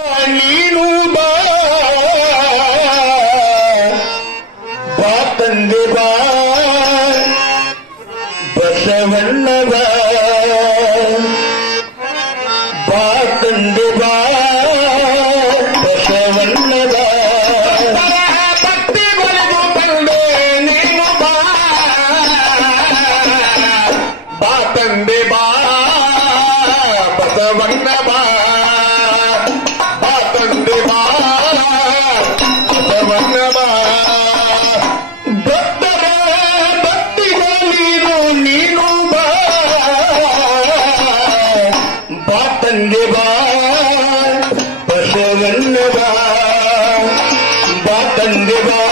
Menino! দেবা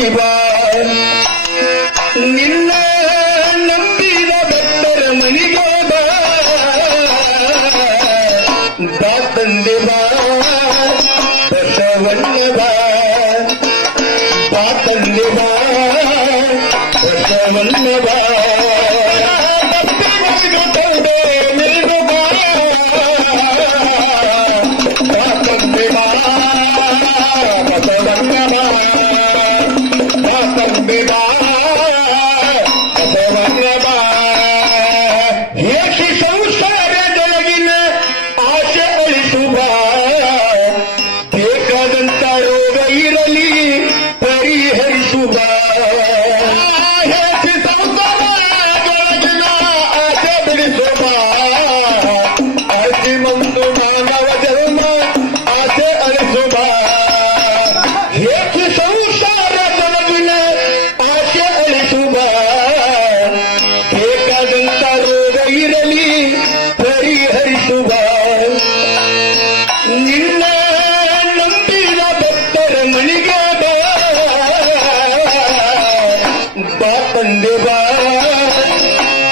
Akiba.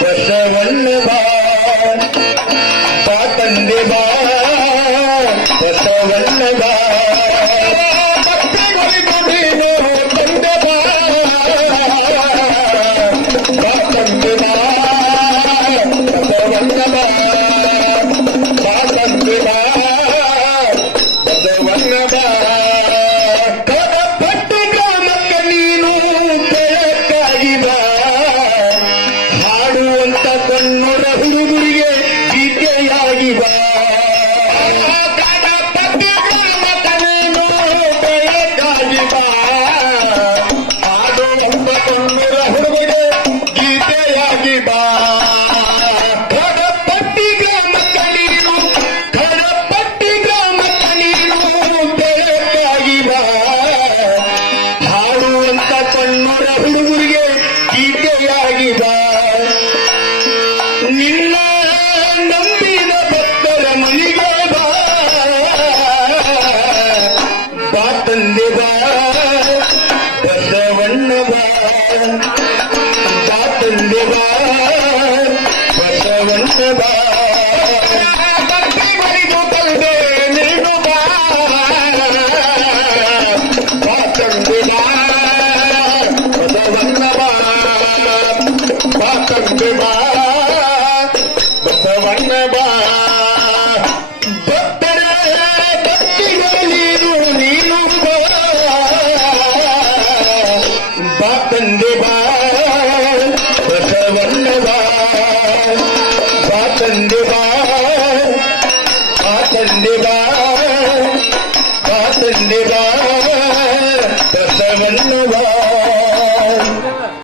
ಬಸವಲ್ಲಭ ಪಾತಂದೆ ಬಾ Thank you. Nigga